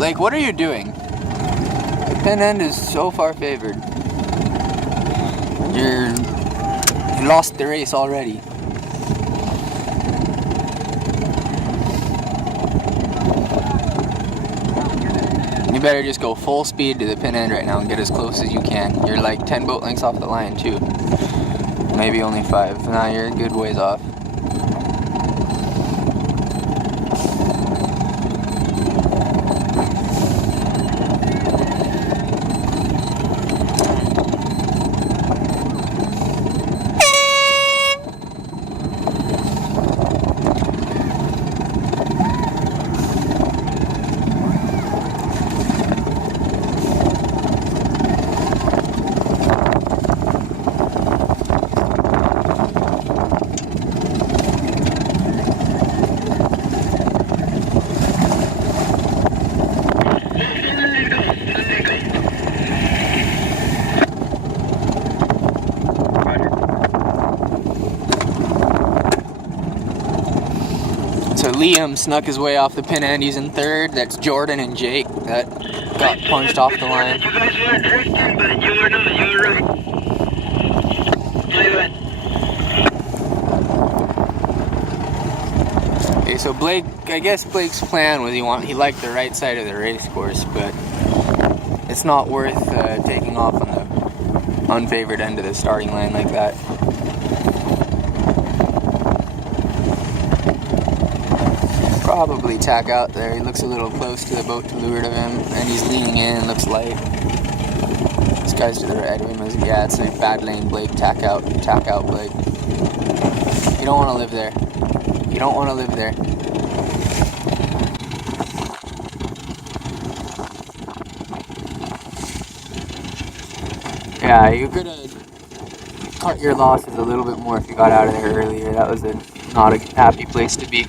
Blake, what are you doing? The pin end is so far favored. You lost the race already. You better just go full speed to the pin end right now and get as close as you can. You're like 10 boat lengths off the line too. Maybe only 5. Nah, you're a good ways off. So Liam snuck his way off the pin end. He's in 3rd. That's Jordan and Jake that got punched off the line. You guys were drifting, but you were not. You were right. Okay, so Blake, I guess Blake's plan was he liked the right side of the race course, but it's not worth taking off on the unfavored end of the starting line like that. Probably tack out there. He looks a little close to the boat to leeward of him, and he's leaning in, looks light. This guy's to the right of him. Yeah, it's a bad lane, Blake. Tack out, Blake. You don't want to live there. You don't want to live there. Yeah, you could have cut your losses a little bit more if you got out of there earlier. That was not a happy place to be.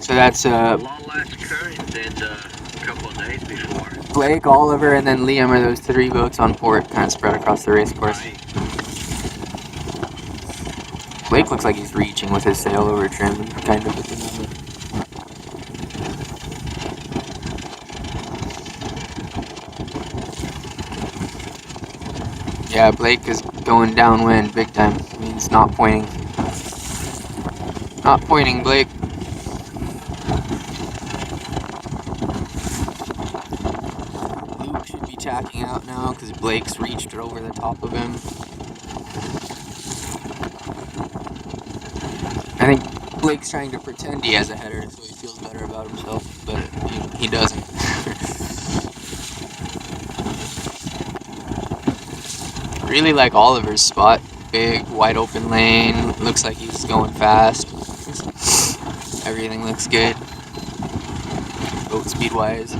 So that's a lot less current than a couple of days before. Blake, Oliver, and then Liam are those 3 boats on port, kind of spread across the race course. Right. Blake looks like he's reaching with his sail over trim, kind of at the moment. Yeah, Blake is going downwind big time. Means not pointing. Not pointing, Blake. Luke should be tacking out now because Blake's reached over the top of him. I think Blake's trying to pretend he has a header so he feels better about himself, but he doesn't. Really like Oliver's spot. Big, wide open lane. Looks like he's going fast. Everything looks good. Boat speed wise.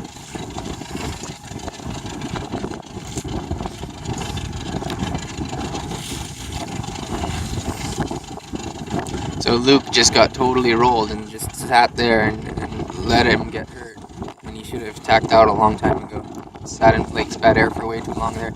So Luke just got totally rolled and just sat there and let him get hurt. And he should have tacked out a long time ago. Sat in Blake's bad air for way too long there.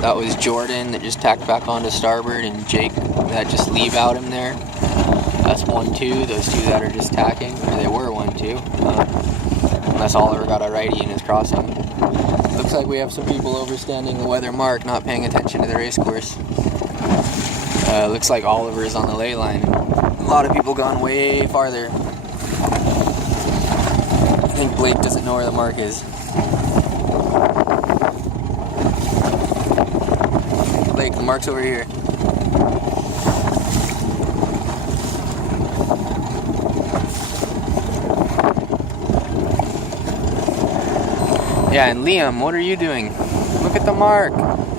That was Jordan that just tacked back onto starboard, and Jake that just leave out him there. That's 1-2. Those 2 that are just tacking, or they were 1-2. Unless Oliver got a righty in his crossing. Looks like we have some people overstanding the weather mark, not paying attention to the race course. Looks like Oliver is on the ley line. A lot of people gone way farther. I think Blake doesn't know where the mark is. Blake, the mark's over here. Yeah, and Liam, what are you doing? Look at the mark.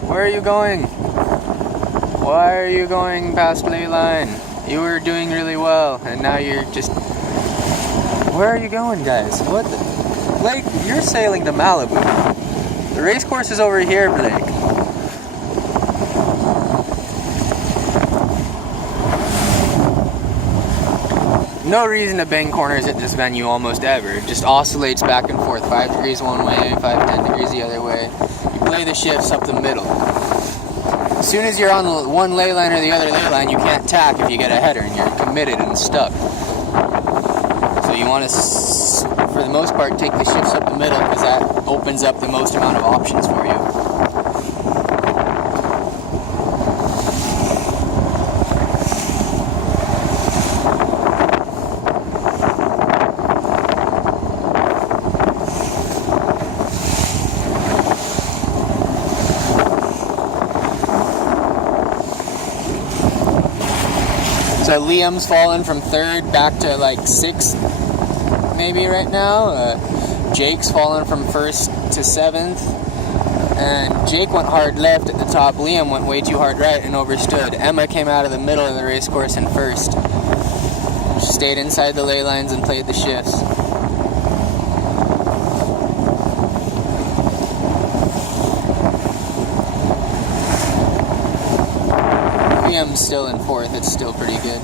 Where are you going? Why are you going past ley line? You were doing really well, and now you're just... Where are you going, guys? What the... Blake, you're sailing to Malibu. The race course is over here, Blake. No reason to bang corners at this venue almost ever. It just oscillates back and forth. 5 degrees one way, 10 degrees the other way. You play the shifts up the middle. As soon as you're on one ley line or the other ley line, you can't tack if you get a header and you're committed and stuck. So you want to, for the most part, take the shifts up the middle because that opens up the most amount of options for you. So Liam's fallen from 3rd back to like 6th maybe right now. Jake's fallen from 1st to 7th. And Jake went hard left at the top. Liam went way too hard right and overstood. Emma came out of the middle of the race course in 1st. She stayed inside the ley lines and played the shifts. Liam's still in 4th. It's still pretty good.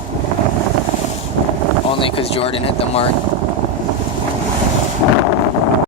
Only because Jordan hit the mark.